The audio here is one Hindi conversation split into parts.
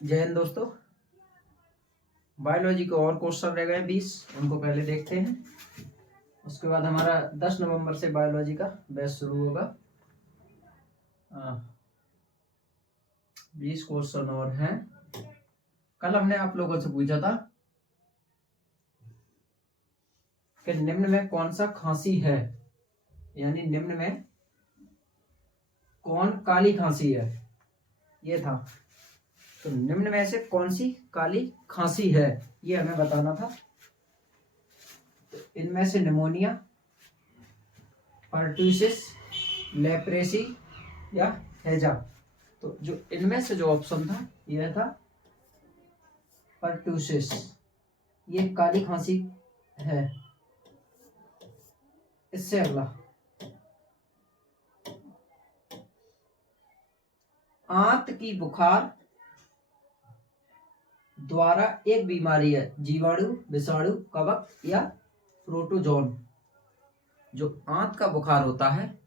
जय हिंद दोस्तों। बायोलॉजी के और क्वेश्चन रह गए 20, उनको पहले देखते हैं। उसके बाद हमारा 10 नवंबर से बायोलॉजी का बैच शुरू होगा। 20 क्वेश्चन और हैं। कल हमने आप लोगों से पूछा था कि निम्न में कौन सा खांसी है, यानी निम्न में कौन काली खांसी है, ये था। तो निम्न में से कौन सी काली खांसी है ये हमें बताना था। तो इनमें से निमोनिया, पर्ट्यूसिस, लेप्रेसी या हैजा। तो जो इनमें से जो ऑप्शन था यह था पर्ट्यूसिस, ये काली खांसी है। इससे अगला, आंत की बुखार द्वारा एक बीमारी है, जीवाणु, विषाणु, कवक या प्रोटोजोन। जो आंत का बुखार होता है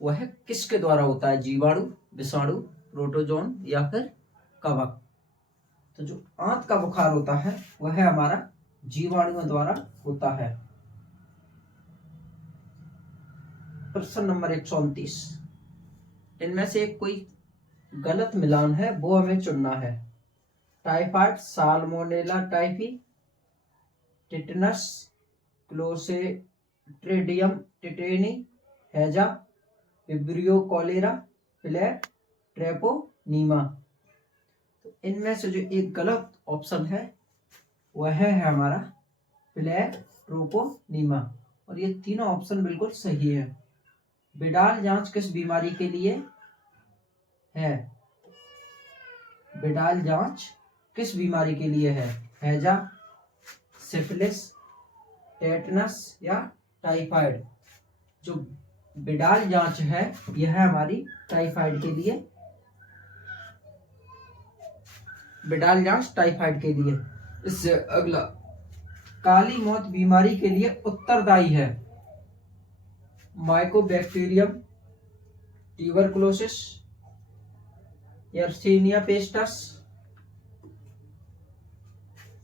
वह किसके द्वारा होता है, जीवाणु, विषाणु, प्रोटोजोन या फिर कवक। तो जो आंत का बुखार होता है वह हमारा जीवाणुओं द्वारा होता है। प्रश्न नंबर 129, इनमें से कोई गलत मिलान है वो हमें चुनना है। Typhoid, Salmonella typhi, tetanus, Clostridium tetani, हैजा, विब्रियो कॉलेरा, फ्लैग, ट्रेपोनीमा। तो इनमें से जो एक गलत ऑप्शन है वह है हमारा फ्लैग ट्रोपोनीमा, और ये तीनों ऑप्शन बिल्कुल सही है। बिडाल जांच किस बीमारी के लिए है? बिडाल जांच किस बीमारी के लिए है? हैजा, सिफिलिस, टेटनस या टाइफाइड। जो बिडाल जांच है यह है हमारी टाइफाइड के लिए। बिडाल जांच टाइफाइड के लिए। इससे अगला, काली मौत बीमारी के लिए उत्तरदायी है माइकोबैक्टीरियम, ट्यूबरकुलोसिस, यर्सीनिया पेस्टस।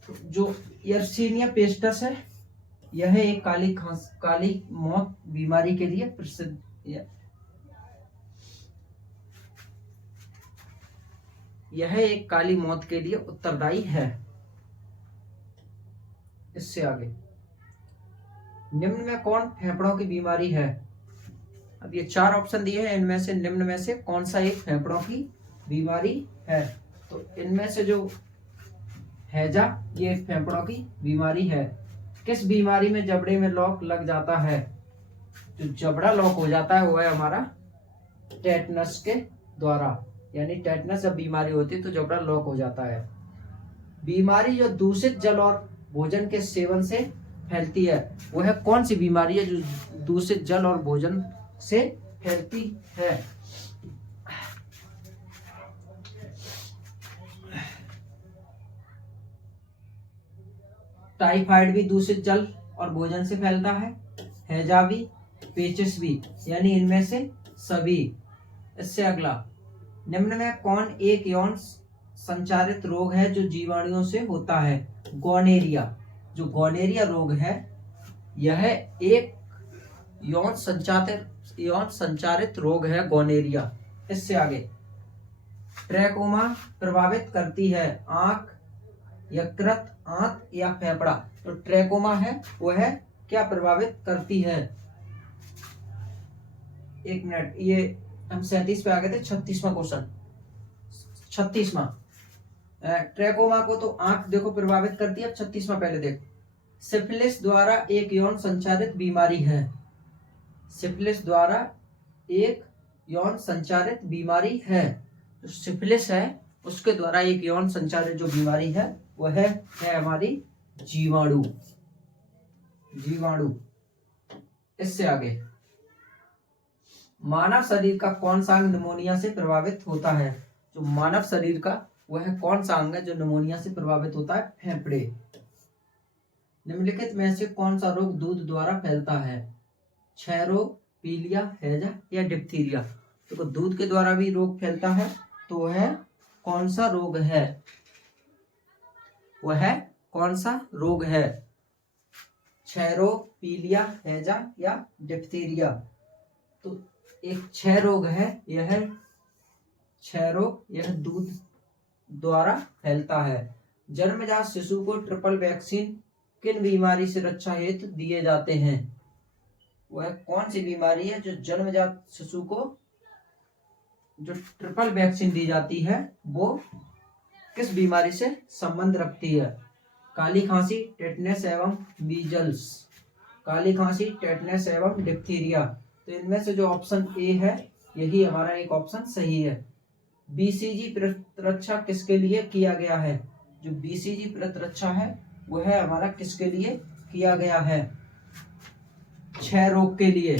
जो यर्सीनिया पेस्टस है यह एक काली मौत बीमारी के लिए प्रसिद्ध है। यह एक काली मौत के लिए उत्तरदायी है। इससे आगे, निम्न में कौन फेफड़ों की बीमारी है? अब ये 4 ऑप्शन दिए हैं, इनमें से निम्न में से कौन सा एक फेफड़ों की बीमारी है? तो इनमें से जो हैजा ये फेफड़ों की बीमारी है। किस बीमारी में जबड़े में लॉक लग जाता है? जो जबड़ा लॉक हो जाता है वह हमारा टेटनस के द्वारा, यानी टेटनस जब बीमारी होती है तो जबड़ा लॉक हो जाता है। बीमारी जो दूषित जल और भोजन के सेवन से फैलती है, वह कौन सी बीमारी है जो दूषित जल और भोजन से फैलती है? टाइफाइड भी दूषित जल और भोजन से फैलता है, हैजा भी, पेचिस भी, यानी इनमें से सभी। इससे अगला, निम्न में कौन एक यौन संचारित रोग है जो जीवाणुओं से होता है? गोनेरिया। जो गोनेरिया रोग है यह एक यौन संचारित रोग है, गोनेरिया। इससे आगे, ट्रैकोमा प्रभावित करती है आंख, यकृत, आंत या फेफड़ा। तो ट्रैकोमा है वह क्या प्रभावित करती है? एक मिनट, ये हम 37 पे आ गए थे। 36वां क्वेश्चन, 36वां। ट्रैकोमा को तो आंख देखो प्रभावित करती है। अब 36वां पहले देखो। सिफिलिस द्वारा एक यौन संचारित बीमारी है। सिफिलिस द्वारा एक यौन संचारित बीमारी है। जो सिफिलिस है उसके द्वारा एक यौन संचारित जो बीमारी है वह है हमारी जीवाणु। जीवाणु। इससे आगे, मानव शरीर का कौन सा अंग निमोनिया से प्रभावित होता है? जो मानव शरीर का वह कौन सा अंग है जो निमोनिया से प्रभावित होता है? फेफड़े। निम्नलिखित में से कौन सा रोग दूध द्वारा फैलता है? क्षय रोग, पीलिया, हैजा या डिप्थीरिया। तो दूध के द्वारा भी रोग फैलता है, तो वह कौन सा रोग है? वह कौन सा रोग है? क्षय रोग, पीलिया, हैजा या डिप्थीरिया? तो एक क्षय रोग है, यह क्षय रोग यह दूध द्वारा फैलता है। जन्मजात शिशु को ट्रिपल वैक्सीन किन बीमारी से रक्षा हेतु दिए जाते हैं? वह कौन सी बीमारी है जो जन्मजात शिशु को जो ट्रिपल वैक्सीन दी जाती है वो किस बीमारी से संबंध रखती है? काली खांसी, टेटनस एवं मीजल्स। काली खांसी, टेटनस एवं डिप्थीरिया। तो इनमें से जो ऑप्शन ए है यही हमारा एक ऑप्शन सही है। बीसीजी प्रतिरक्षा किसके लिए किया गया है? जो बीसीजी प्रतिरक्षा है वह हमारा किसके लिए किया गया है? क्षय रोग के लिए।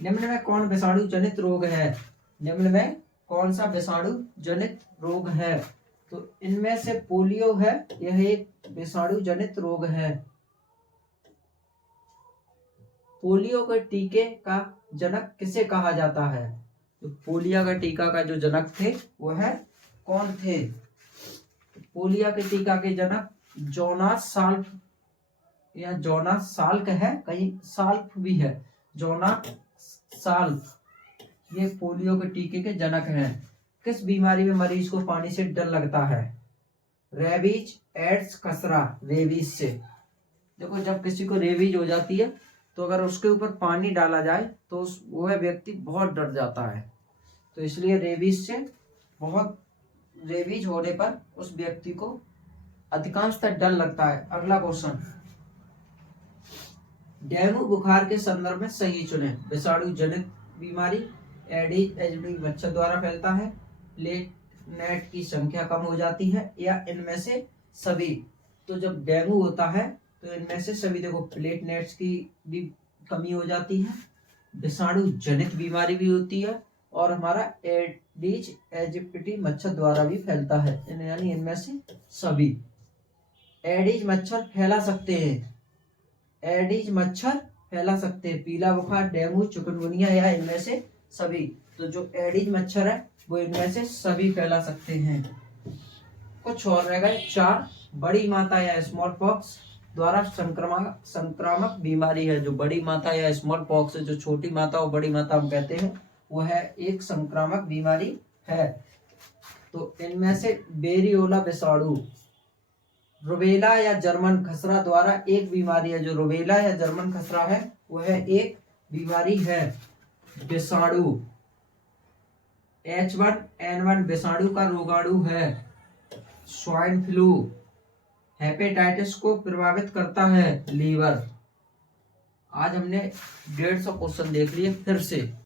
निम्न में कौन विषाणु जनित रोग है? निम्न में कौन सा विषाणु जनित रोग है? तो इनमें से पोलियो है, यह एक विषाणु जनित रोग है। पोलियो के टीके का जनक किसे कहा जाता है? तो पोलियो का टीका का जो जनक थे वह कौन थे? पोलियो के टीका के जनक जोनास साल्क या जोनास साल्क है, कहीं साल्क भी है, जोनास साल्क, ये पोलियो के टीके के जनक हैं। किस बीमारी में मरीज को पानी से डर लगता है? रेबीज, एड्स, खसरा। रेबीज से देखो, जब किसी को रेबीज हो जाती है तो अगर उसके ऊपर पानी डाला जाए तो वह व्यक्ति बहुत डर जाता है, तो इसलिए रेबीज होने पर उस व्यक्ति को अधिकांशतः डर लगता है। अगला क्वेश्चन, डेंगू बुखार के संदर्भ में सही चुने। विषाणु जनित बीमारी, एडिस एजिप्टी मच्छर द्वारा फैलता है, प्लेटलेट की संख्या कम हो जाती है, या इनमें से सभी। तो जब डेंगू होता है तो इनमें से सभी। देखो, प्लेटलेट्स की भी कमी हो जाती है, विषाणु जनित बीमारी भी होती है, और हमारा एडिस एजिप्टी मच्छर द्वारा भी फैलता है, यानी इनमें से सभी। एडिस मच्छर फैला सकते हैं, एडिस मच्छर फैला सकते हैं पीला बुखार, डेंगू, चिकनगुनिया या इनमें से सभी। तो जो एडिस मच्छर है वो इनमें से सभी फैला सकते हैं। कुछ और रह गए 4। बड़ी माता या स्मॉल पॉक्स द्वारा संक्रामक बीमारी है। जो बड़ी माता या स्मॉल पॉक्स है, जो छोटी माता और बड़ी माता हम कहते हैं, वह एक संक्रामक बीमारी है। तो इनमें से वेरियोला विषाणु, रुबेला या जर्मन खसरा द्वारा एक बीमारी है। जो रुबेला या जर्मन खसरा है वह एक बीमारी है, विषाणु। H1N1 विषाणु का रोगाणु है। स्वाइन फ्लू, हेपेटाइटिस को प्रभावित करता है लीवर। आज हमने 150 क्वेश्चन देख लिए फिर से।